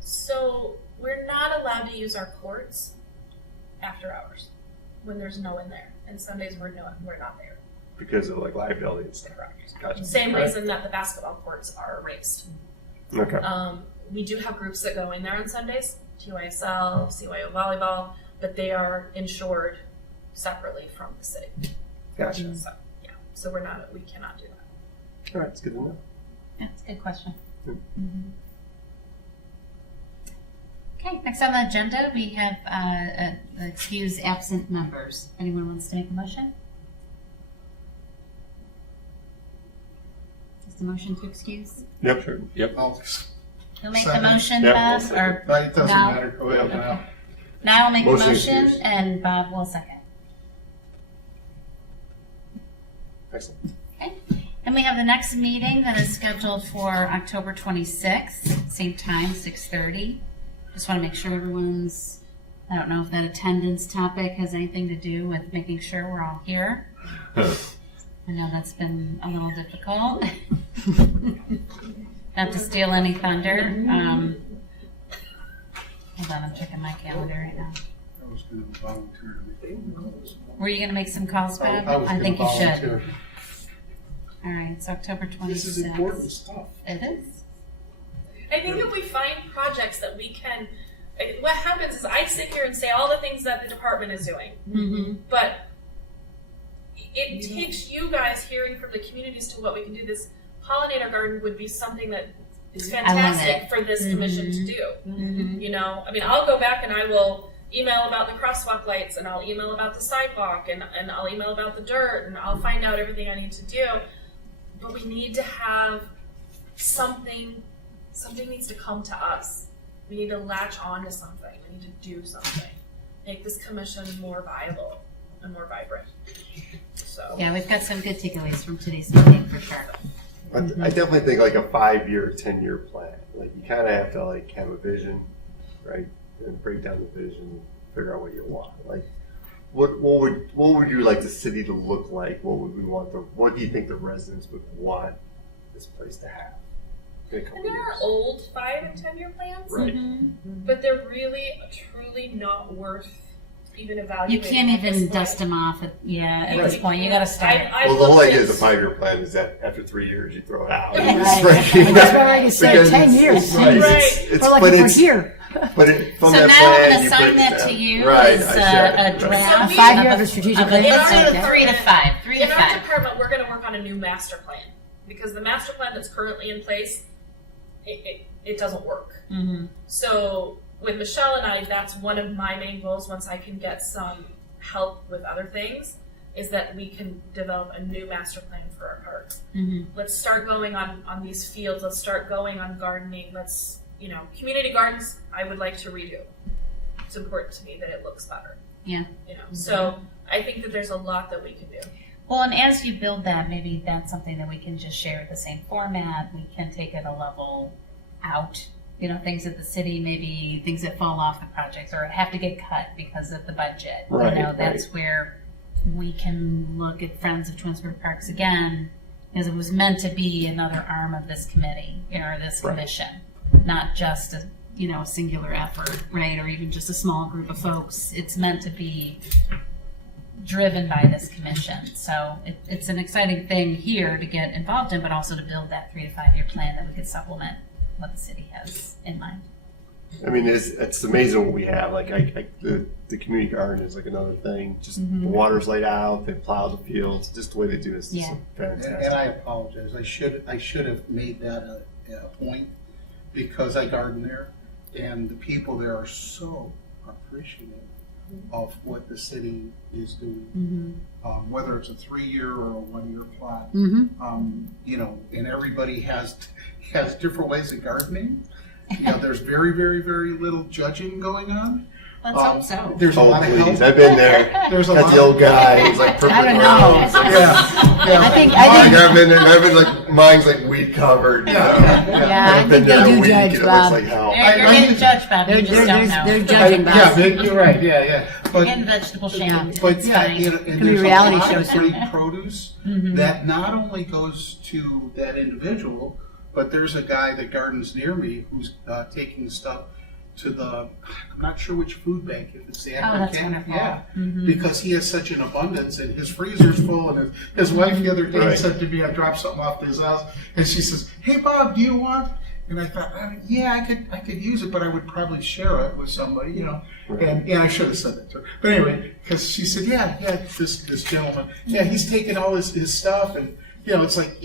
So we're not allowed to use our courts after hours when there's no one there, and Sundays we're not there. Because of like liability and stuff. Gotcha. Same Right. reason that the basketball courts are raised. Okay. We do have groups that go in there on Sundays, TYSL, CYO volleyball, but they are insured separately from the city. Gotcha. So yeah, so we cannot do that. All right, it's good to know. That's a good question. Good. Okay, next on the agenda, we have excuse absent members. Anyone wants to make a motion? Just a motion to excuse? Yep, sure. I'll- You'll make the Second. motion, Yep, Bob? I'll second. Or No, it doesn't No? matter. Go ahead now. now I'll make a Motion motion excused. and Bob will second. Excellent. Okay, and we have the next meeting that is scheduled for October 26th, same time, 6:30. Just want to make sure everyone's, I don't know if that attendance topic has anything to do with making sure we're all here. I know that's been a little difficult. Not to steal any thunder. Hold on, I'm checking my calendar right now. I was going to volunteer to make phone calls. Were you going to make some calls, Bob? I was gonna think you should. volunteer. All right, it's October 26th. This is important stuff. It is? I think if we find projects that we can, what happens is I sit here and say all the things that the department is doing, Mm-hmm. but it takes you guys hearing from the community as to what we can do. This pollinator garden would be something that is I love fantastic it. for this commission to do. Mm-hmm. I mean, I'll go back and I will email about the crosswalk lights, and I'll email about the sidewalk, and I'll email about the dirt, and I'll find out everything I need to do. But we need to have something needs to come to us. We need to latch on to something. We need to do something. Make this commission more viable and more vibrant. So Yeah, we've got some good takeaways from today's meeting for sure. I definitely think like a 5-year, 10-year plan. Like you kind of have to like have a vision, right? And break down the vision, figure out what you want. Like, what would you like the city to look like? What would we want? What do you think the residents would want this place to have in a couple and there years? are old 5 and 10-year plans, Right. but they're really, truly not worth even evaluating. You can't at this even point. dust them off at You- this point. You got to start. I Well, the whole looked idea at- of the 5-year plan is that after 3 years you throw it out. Right. It's like- That's why I just said because 10 it's- years. Right. Right. It's, We're but looking for it's, here. But it, from So that now plan, I'm going to you assign break it that down. to you Right, as I shared it. a Right. draft. So 5 year of of a strategic of plan. In our It's a department- 3 to 5. 3 to In our 5. department, we're going to work on a new master plan because the master plan that's currently in place, it doesn't work. Mm-hmm. So with Michelle and I, that's one of my main goals. Once I can get some help with other things, is that we can develop a new master plan for our park. Mm-hmm. Let's start going on these fields. Let's start going on gardening. Let's, community gardens, I would like to redo. It's important to me that it looks better. Yeah. So I think that there's a lot that we can do. Well, and as you build that, maybe that's something that we can just share the same format. We can take it a level out. Things at the city, maybe things that fall off the projects or have to get cut because of the budget. Right, That's where we can look at Friends of Twinsburg Parks again, because it was meant to be another arm of this committee, or this Right. commission, not just a singular effort, right, or even just a small group of folks. It's meant to be driven by this commission. So it's an exciting thing here to get involved in, but also to build that 3 to 5 year plan that we could supplement what the city has in mind. I mean, it's amazing what we have. Like, the community garden is like another thing. Just the water's laid out, they plow the fields. Just the way they do it is just fantastic. And I apologize. I should have made that a point because I garden there, and the people there are so appreciative of what the city is doing. Whether it's a 3-year or a 1-year plot, and everybody has different ways of gardening. There's very, very, very little judging going on. Let's hope so. There's a Oh, lot of please. help. I've been there. There's a That's lot the old of guy. He's like perfect. I don't know. rows. Like, yeah. I think I've been there. I've been like, mine's like weed covered. Yeah, I I've been think they there a do week, judge, and it Bob. looks like hell. You're getting judged, Bob. You just don't know. They're judging, Bob. Yeah, you're right. Yeah. You're getting vegetable shame. But It's yeah, fine. and be there's reality a lot shows of great soon. produce Mm-hmm. that not only goes to that individual, but there's a guy that gardens near me who's taking stuff to I'm not sure which food bank, if it's the Oh, that's Akron wonderful. yeah, Mhm. because he has such an abundance and his freezer's full. And his wife the other day Right. said to me, I dropped something off to his house, and she says, "Hey Bob, do you want?" And I thought, yeah, I could use it, but I would probably share it with somebody, Right. And I should have said that to her. But anyway, because she said, yeah, this gentleman, he's taking all his stuff, and it's like,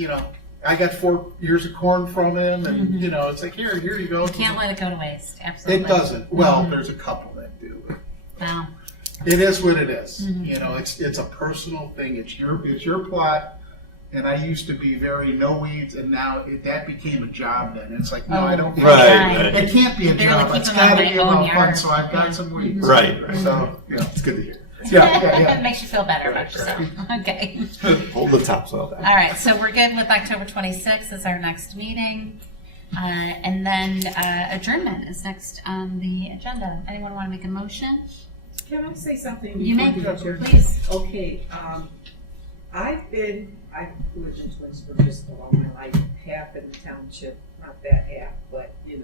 I got 4 ears of corn from him, and it's like, here you go. You can't let it go to waste. Absolutely. It doesn't. Well, there's a couple that do. But Wow. it is what it is. It's a personal thing. It's your plot. And I used to be very no weeds, and now that became a job. Then it's like, no, I don't. Right. It can't be a Barely job. keep It's them on got to my be own about fun. yard. So I've got some weeds. Right. So It's good to hear. yeah. It makes you feel better about yourself. Okay. Hold the topsoil down. All right. So we're good with October 26th as our next meeting. And then adjournment is next on the agenda. Anyone want to make a motion? Can I say something? You may, before adjourn? please. Okay, I've lived in Twinsburg just all my life, half in the township, not that half, but the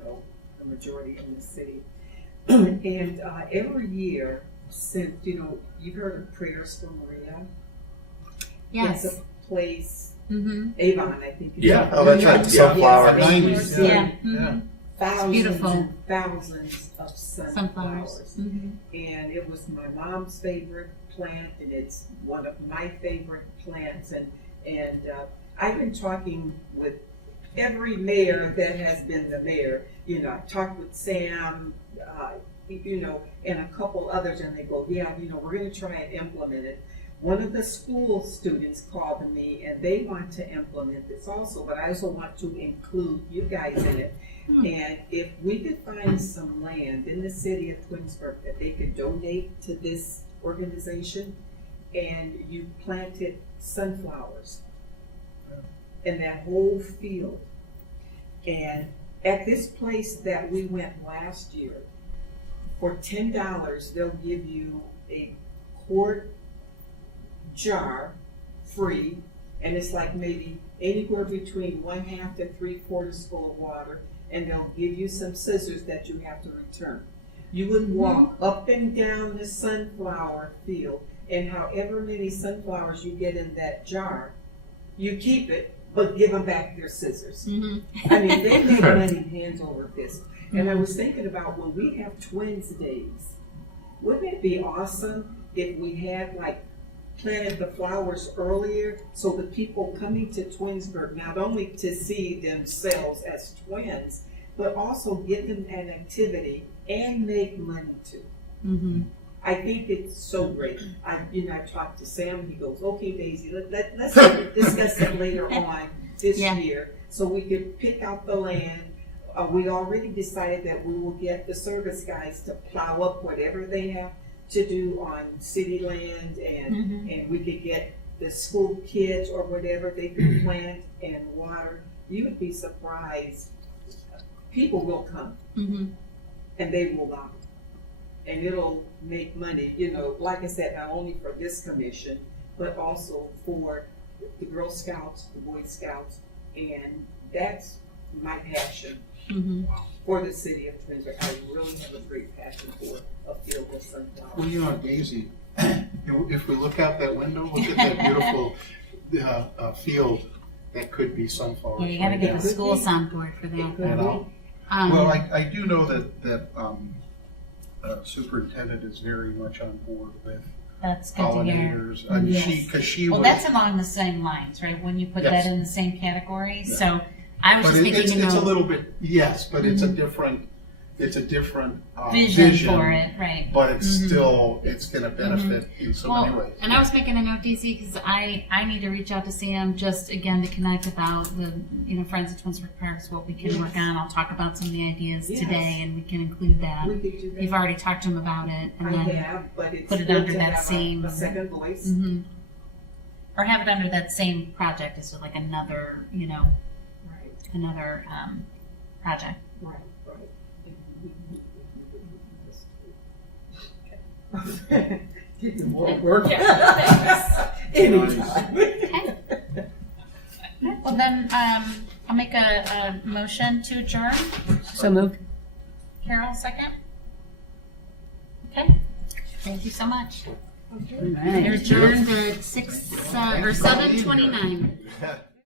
majority in the city. And every year since, you've heard of Prayers for Maria? Yes. It's a place, Mm-hmm. Avon, I think. it's Yeah. called. Oh, that's right. Yeah, Sunflowers. yes, 90s, Yeah. Yeah. thousands beautiful. and thousands of Sunflowers. sunflowers. Mm-hmm. And it was my mom's favorite plant, and it's one of my favorite plants. And I've been talking with every mayor that has been the mayor. I talked with Sam, and a couple others, and they go, yeah, we're going to try and implement it. One of the school students called me, and they want to implement this also, but I also want to include you guys in it. And if we could find some land in the city of Twinsburg that they could donate to this organization, and you planted sunflowers in that whole field. And at this place that we went last year, for $10, they'll give you a quart jar free, and it's like maybe anywhere between 1/2 to 3/4 full of water, and they'll give you some scissors that you have to return. You would walk up and down the sunflower field, and however many sunflowers you get in that jar, you keep it, but give them back their scissors. Mm-hmm. I mean, they make money hands over fist. And I was thinking about when we have Twins Days, wouldn't it be awesome if we had like planted the flowers earlier so the people coming to Twinsburg, not only to see themselves as twins, but also give them an activity and make money too. Mm-hmm. I think it's so great. I talked to Sam. He goes, "Okay, Daisy, let's discuss it later on this Yeah. year, so we could pick out the land." We already decided that we will get the service guys to plow up whatever they have to do on city land, and we could get the school kids or whatever they could plant and water. You would be surprised. People will come Mm-hmm. and they will love it. And it'll make money, like I said, not only for this commission, but also for the Girl Scouts, the Boy Scouts, and that's my passion Mm-hmm. for the city of Twinsburg. I really have a great passion for a field of sunflowers. Well, Daisy, if we look out that window, look at that beautiful field that could be sunflowers. Yeah, you gotta right get now. the schools on board for that. You know? Well, I do know that superintendent is very much on board with That's good to hear. pollinators. I mean, Yes. because she Well, was. that's along the same lines, right? When you put Yes. that in the same category. Yeah. So I was But just thinking, it's a little bit, yes, but it's a different vision for it, right? But it's still, it's going to benefit in so many ways. And I was making a note, DC, because I need to reach out to Sam just again to connect about the Friends of Twinsburg Parks, what we can work on. I'll talk about some of the ideas Yes. today, and we can include that. We could do that. You've already talked to him about it, and I then have, but it's put it good under to that have same- a second voice. Mhm. Or have it under that same project as like another, Right, another project. right. Okay. Give you more work. Yeah, Anytime. Okay. Well, then I'll make a motion to adjourn. So moved. Carol, second. Okay. Thank you so much. All You're right. adjourned at 7:29.